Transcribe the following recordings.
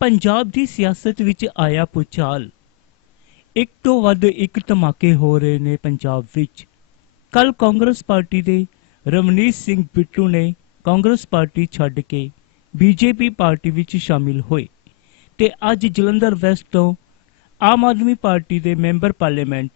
ਪੰਜਾਬ ਦੀ ਸਿਆਸਤ ਵਿੱਚ ਆਇਆ ਪੁਚਾਲ। ਇੱਕ ਤੋਂ ਵੱਧ ਇੱਕ ਧਮਾਕੇ ਹੋ ਰਹੇ ਨੇ ਪੰਜਾਬ ਵਿੱਚ। ਕੱਲ ਕਾਂਗਰਸ ਪਾਰਟੀ ਦੇ ਰਵਨੀਤ ਸਿੰਘ ਬਿੱਟੂ ਨੇ ਕਾਂਗਰਸ ਪਾਰਟੀ ਛੱਡ ਕੇ ਬੀਜੇਪੀ ਪਾਰਟੀ ਵਿੱਚ ਸ਼ਾਮਿਲ ਹੋਏ ਤੇ ਅੱਜ ਜਲੰਧਰ ਵੈਸਟ ਤੋਂ ਆਮ ਆਦਮੀ ਪਾਰਟੀ ਦੇ ਮੈਂਬਰ ਪਾਰਲੀਮੈਂਟ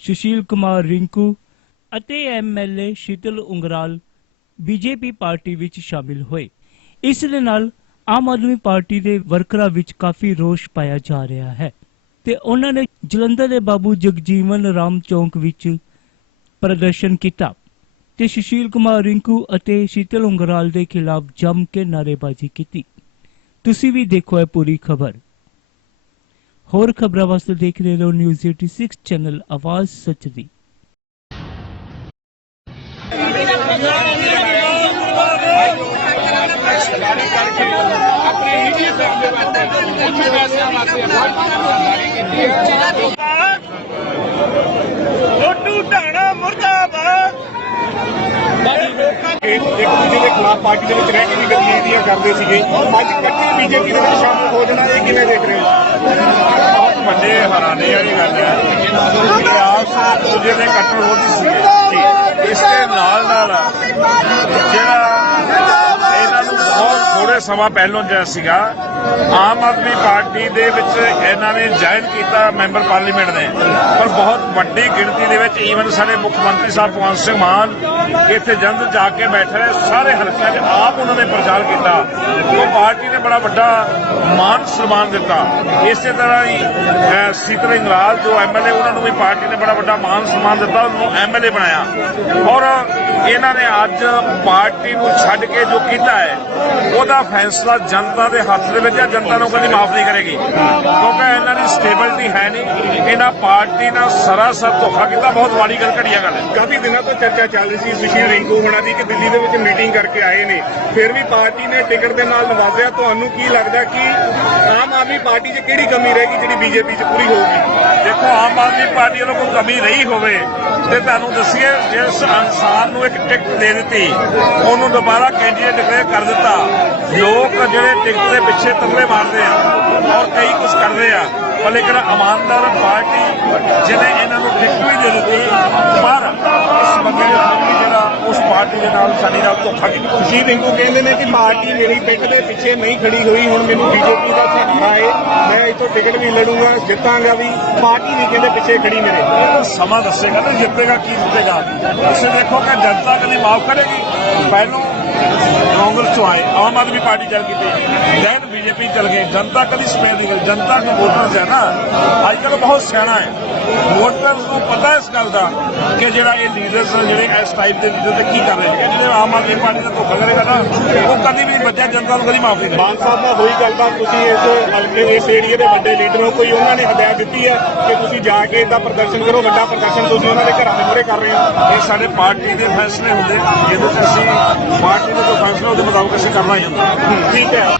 ਸੁਸ਼ੀਲ ਕੁਮਾਰ ਰਿੰਕੂ ਅਤੇ MLA Sheetal Angural BJP party ਵਿੱਚ ਸ਼ਾਮਿਲ ਹੋਏ। ਇਸ ਦੇ ਨਾਲ ਆਮ ਆਦਮੀ ਪਾਰਟੀ ਦੇ ਵਰਕਰਾਂ ਵਿੱਚ ਕਾਫੀ ਰੋਸ਼ ਪਾਇਆ ਜਾ ਰਿਹਾ ਹੈ ਤੇ ਉਹਨਾਂ ਨੇ ਜਲੰਧਰ ਦੇ ਬਾਬੂ ਜਗਜੀਵਨ ਰਾਮ ਚੌਂਕ ਵਿੱਚ ਪ੍ਰਦਰਸ਼ਨ ਕੀਤਾ ਤੇ ਸੁਸ਼ੀਲ ਕੁਮਾਰ ਰਿੰਕੂ ਅਤੇ ਸ਼ੀਤਲ ਉਂਗਰਾਲ ਦੇ ਖਿਲਾਫ ਜੰਮ ਕੇ ਨਾਅਰੇਬਾਜ਼ੀ ਕੀਤੀ। ਤੁਸੀਂ ਵੀ ਦੇਖੋ ਇਹ ਪੂਰੀ ਖਬਰ। ਹੋਰ ਖਬਰਾਂ ਵਾਸਤੇ ਦੇਖਦੇ ਰਹੋ ਨਿਊਜ਼ 86 ਚੈਨਲ ਆਵਾਜ਼ ਸੱਚ ਦੀ। ਛੋਟੂ ਢਾਣਾ ਮੁਰਦਾਬਾਦ ਇੱਕ ਖਿਲਾਫ ਪਾਰਟੀ ਦੇ ਵਿੱਚ ਰਹਿ ਕੇ ਵੀ ਗੱਲਾਂ ਕਰਦੇ ਸੀਗੇ ਅੱਜ ਇਕੱਠੇ ਬੀਜੇਪੀ ਦੇ ਵਿੱਚ ਸ਼ਾਮਲ ਹੋ ਜਾਣਾ ਇਹ ਕਿਵੇਂ ਦੇਖ ਰਹੇ ਹੋ ਬਹੁਤ ਵੱਡੇ ਹੈਰਾਨੀ ਵਾਲੀ ਗੱਲ ਹੈ ਕਿ ਆਪਸ ਦੂਜੇ ਦੇ ਕੱਟੜ ਵਿਰੋਧੀ ਸੀ ਇਸ ਦੇ ਨਾਲ ਨਾਲ ਜਿਹੜਾ ਇਹਨਾਂ ਨੂੰ ਬਹੁਤ ਥੋੜੇ ਸਮਾਂ ਪਹਿਲਾਂ ਜਿਹੜਾ ਸੀਗਾ, ਆਮ ਆਦਮੀ ਪਾਰਟੀ ਦੇ ਵਿੱਚ ਇਹਨਾਂ ਨੇ ਜੁਆਇਨ ਕੀਤਾ ਮੈਂਬਰ ਪਾਰਲੀਮੈਂਟ ਨੇ। ਪਰ ਬਹੁਤ ਵੱਡੀ ਗਿਣਤੀ ਦੇ ਵਿੱਚ ਈਵਨ ਸਾਡੇ ਮੁੱਖ ਮੰਤਰੀ ਸਾਹਿਬ ਭਗਵੰਤ ਸਿੰਘ ਮਾਨ ਇੱਥੇ ਜੰਦ ਜਾ ਕੇ ਬੈਠੇ ਸਾਰੇ ਹਲਕਿਆਂ 'ਚ ਆਪ ਉਹਨਾਂ ਨੇ ਪ੍ਰਚਾਰ ਕੀਤਾ। ਪਾਰਟੀ ਨੇ ਬੜਾ ਵੱਡਾ ਮਾਨ ਸਨਮਾਨ ਦਿੱਤਾ। ਇਸੇ ਤਰ੍ਹਾਂ ਹੀ ਅਹ, ਸੀਤਲ ਇੰਗਰਾਲ ਜੋ ਐਮਐਲਏ ਉਹਨਾਂ ਨੂੰ ਵੀ ਪਾਰਟੀ ਨੇ ਬੜਾ ਵੱਡਾ ਮਾਨ ਸਨਮਾਨ ਦਿੱਤਾ ਉਹਨੂੰ ਐਮਐਲਏ ਬਣਾਇਆ। ਔਰ ਇਹਨਾਂ ਨੇ ਅੱਜ ਪਾਰਟੀ ਨੂੰ ਛੱਡ ਕੇ ਜੋ ਕੀਤਾ ਹੈ ਉਹਦਾ ਫੈਸਲਾ ਜਨਤਾ ਦੇ ਹੱਥ ਦੇ ਵਿੱਚ ਹੈ ਜਨਤਾ ਨੂੰ ਕਦੀ ਮਾਫ ਨਹੀਂ ਕਰੇਗੀ। ਕਿਉਂਕਿ ਇਹਨਾਂ ਦੀ ਸਟੇਬਿਲਟੀ ਹੈ ਨਹੀਂ। ਇਹਨਾਂ ਪਾਰਟੀ ਨਾਲ ਸਰਾਸਰ ਧੋਖਾ ਕੀਤਾ ਬਹੁਤ ਮਾੜੀ ਗੱਲ ਘੜੀਆ ਗੱਲ ਹੈ। ਕਾਫੀ ਦਿਨਾਂ ਤੋਂ ਚਰਚਾ ਚੱਲ ਰਹੀ ਸੀ ਸੁਸ਼ੀਲ ਰਿੰਕੂ ਹੋਣਾ ਦੀ ਕਿ ਦਿੱਲੀ ਦੇ ਵਿੱਚ ਮੀਟਿੰਗ ਕਰਕੇ ਆਏ ਨੇ। ਫਿਰ ਵੀ ਪਾਰਟੀ ਨੇ ਟਿਕਟ ਦੇ ਨਾਲ ਲਵਾ ਨਵਾਜ਼ਿਆ ਤੁਹਾਨੂੰ ਕੀ ਲੱਗਦਾ ਕਿ ਆਮ ਆਦਮੀ ਪਾਰਟੀ 'ਚ ਕਿਹੜੀ ਕਮੀ ਰਹੇਗੀ ਜਿਹੜੀ ਬੀਜੇਪੀ 'ਚ ਪੂਰੀ ਹੋਊਗੀ? ਦੇਖੋ, ਆਮ ਆਦਮੀ ਪਾਰਟੀ ਵੱਲੋਂ ਕੋਈ ਕਮੀ ਰਹੀ ਹੋਵੇ ਤੇ ਤੁਹਾਨੂੰ ਦੱਸੀਏ, ਜਿਸ ਇਨਸਾਨ ਨੂੰ ਇੱਕ ਟਿਕਟ ਦੇ ਦਿੱਤੀ, ਉਹਨੂੰ ਦੁਬਾਰਾ ਕੈਂਡੀਡੇਟ ਡਿਕਲੇਅਰ ਕਰ ਦਿੱਤਾ, ਲੋਕ ਜਿਹੜੇ ਟਿਕਟ ਦੇ ਪਿੱਛੇ ਤੰਗਲੇ ਮਾਰਦੇ ਆ, ਔਰ ਕਈ ਕੁਝ ਕਰਦੇ ਆ, ਪਰ ਲੇਕਿਨ ਇਮਾਨਦਾਰ ਪਾਰਟੀ ਜਿਹਨੇ ਇਹਨਾਂ ਨੂੰ ਟਿਕਟ ਵੀ ਦੇ ਦਿੱਤੀ, ਪਰ ਇਸ ਬੰਦੇ ਨੇ ਪਾਰਟੀ ਦੇ ਨਾਲ ਸਾਡੀ ਨਾਲ ਧੋਖਾ ਕੀਤਾ। ਸੁਸ਼ੀਲ ਰਿੰਕੂ ਕਹਿੰਦੇ ਨੇ ਕਿ ਪਾਰਟੀ ਮੇਰੀ ਪਿੱਠ ਦੇ ਪਿੱਛੇ ਨਹੀਂ ਖੜੀ ਹੋਈ, ਹੁਣ ਮੈਨੂੰ ਬੀਜੇਪੀ ਦਾ ਸਹਾਰਾ ਹੈ। ਮੈਂ ਇਥੋਂ ਟਿਕਟ ਵੀ ਲੜੂੰਗਾ ਜਿੱਤਾਂਗਾ ਵੀ, ਪਾਰਟੀ ਨਹੀਂ ਕਹਿੰਦੇ ਪਿੱਛੇ ਖੜੀ ਮੇਰੇ। ਸਮਾਂ ਦੱਸੇਗਾ ਨਾ, ਜਿੱਤੇਗਾ ਕੀ ਜਿੱਤੇਗਾ। ਤੁਸੀਂ ਦੇਖੋ ਕਿ ਜਨਤਾ ਕਦੇ ਮਾਫ ਕਰੇਗੀ। ਪਹਿਲੋਂ ਕਾਂਗਰਸ ਚੋਂ ਆਏ, ਆਮ ਆਦਮੀ ਪਾਰਟੀ ਚੱਲ ਕੀਤੀ ਦੈਨ ਬੀਜੇਪੀ ਚੱਲ ਗਈ, ਜਨਤਾ ਕਦੀ ਸਪੇਰ ਨਹੀਂ ਗਈ ਜਨਤਾ ਨੂੰ ਵੋਟਰਸ ਹੈ ਨਾ। ਅੱਜ ਕੱਲ੍ਹ ਬਹੁਤ ਸਿਆਣਾ ਹੈ। ਵੋਟਰ ਨੂੰ ਪਤਾ ਇਸ ਗੱਲ ਦਾ ਕਿ ਜਿਹੜਾ ਇਹ ਲੀਡਰਸ ਜਿਹੜੇ ਇਸ ਟਾਈਪ ਦੇ ਲੀਡਰ ਤੇ ਕੀ ਕਰ ਰਹੇ ਨੇ? ਜਿਹੜੇ ਆਮ ਆਦਮੀ ਪਾਰਟੀ ਦਾ ਧੋਖਾ ਕਰੇਗਾ ਨਾ ਉਹ ਕਦੀ ਵੀ ਬੱਚਿਆ ਜਨਤਾ ਨੂੰ ਕਦੀ ਮਾਫ ਨਹੀਂ ਮਾਨ ਸਾਹਿਬ ਨਾਲ ਹੋਈ ਗੱਲਬਾਤ ਤੁਸੀਂ ਇਸ ਹਲਕੇ ਇਸ ਏਰੀਏ ਦੇ ਵੱਡੇ ਲੀਡਰ ਹੋ ਕੋਈ ਉਹਨਾਂ ਨੇ ਹਦਾਇਤ ਦਿੱਤੀ ਹੈ ਕਿ ਤੁਸੀਂ ਜਾ ਕੇ ਇਹਦਾ ਪ੍ਰਦਰਸ਼ਨ ਕਰੋ ਵੱਡਾ ਪ੍ਰਦਰਸ਼ਨ ਤੁਸੀਂ ਉਹਨਾਂ ਦੇ ਘਰਾਂ ਦੇ ਮੂਹਰੇ ਕਰ ਰਹੇ ਹੋ? ਇਹ ਸਾਡੇ ਪਾਰਟੀ ਦੇ ਫੈਸਲੇ ਹੁੰਦੇ ਜਿਹਦੇ ਚ ਅਸੀਂ ਪਾਰਟੀ ਦਾ ਜੋ ਫੈਸਲਾ ਉਹਦੇ ਮੁਤਾਬਕ ਅਸੀਂ ਕਰਨਾ ਹੀ ਹੁੰਦਾ। ਠੀਕ ਹੈ।